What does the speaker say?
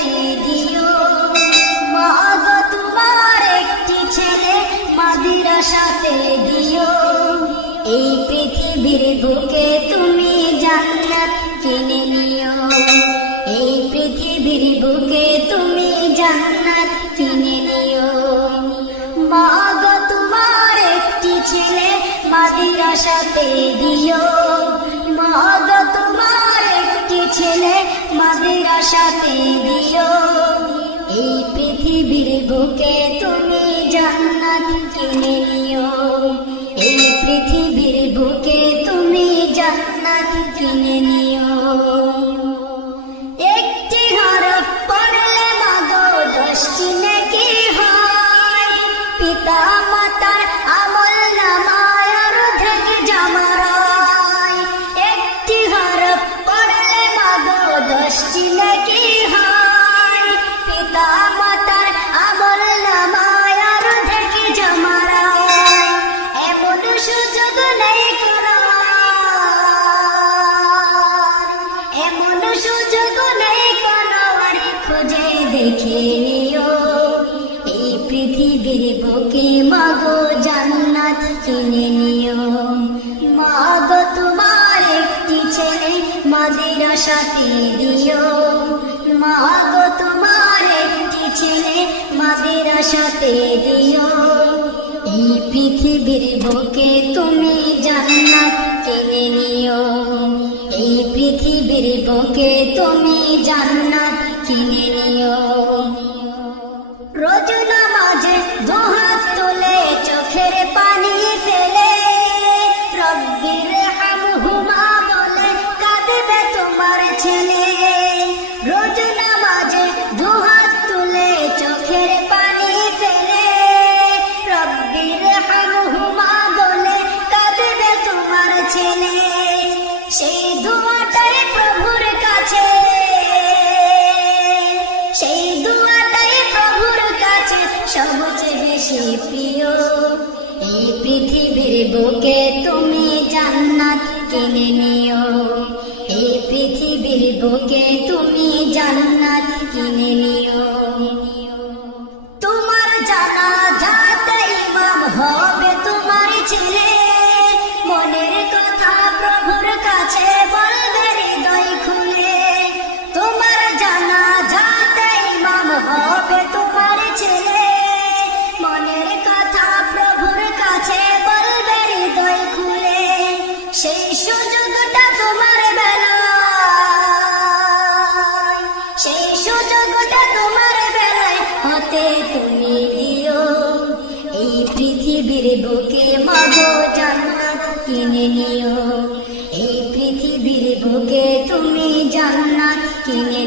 সাথে দিও। মা গো তোমার একটি ছেলে মাদ্রাসাতে দিও। এই পৃথিবীর বুকে তুমি জান্নাত কিনে নিও। এই পৃথিবীর বুকে তুমি জান্নাত কিনে নিও। মা গো তোমার একটি ছেলে মাদ্রাসাতে দিও। মা গো তোমার একটি ছেলে মাদ্রাসাতে দিও। এই পৃথিবীর বুকে তুমি জান্নাত কিনে নিও। এই পৃথিবীর বুকে তুমি জান্নাত কিনে নিও। একটি হরফ পড়লে মাগো 10টি নেকি হয়। পিতা মাতার আমল নামায় অর্ধেক জমারায়। একটি হরফ পড়লে মাগো 10টি নেকি হয়। পিতা মাতার আমল নামায় অর্ধেক জমারায়। এমন সুযোগ নেই কোনো আর, এমন সুযোগ নেই কোনো আর, খুঁজে দেখে নিও। এই পৃথিবীর বুকে মাগো জান্নাত কিনে নিও। মা গো তোমার একটি ছেলে মাদ্রাসাতে দিও। মা গো তোমার একটি ছেলে মাদ্রাসাতে দিও। এই পৃথিবীর বুকে তুমি জান্নাত কিনে নিও। এই পৃথিবীর বুকে তুমি জান্নাত কিনে নিও। রোজ নামাজে দুহাত তুলে চোখের পানি ফেলে রব্বির হামহুমা বলে কাঁদবে তোমার ছেলে। রোজ নামাজে দুহাত তুলে চোখের পানি ফেলে রব্বির হামহুমা বলে কাঁদবে তোমার ছেলে। সেই দোয়াটাই প্রভুর কাছে, সেই দোয়াটাই প্রভুর কাছে সবচেয়ে বেশি প্রিয়। এই পৃথিবীর বুকে তুমি জান্নাত কিনে নিও। এই পৃথিবীর বুকে তুমি জান্নাত কিনে নিও। তোমার জানাজাতে ইমাম হবে তোমার ছেলে। মনের কথা প্রভুর কাছে বলবে হৃদয় খুলে। তোমার জানাজাতে ইমাম হবে তোমার ছেলে। মনের কথা প্রভুর কাছে বলবে হৃদয় খুলে। সেই সুযোগটা তোমার বেলায়, সেই সুযোগটা তোমার বেলায় হতে তুমি দিও। এই পৃথিবীর বুকে মাগো জান্নাত কিনে নিও। এই পৃথিবীর বুকে তুমি জান্নাত কিনে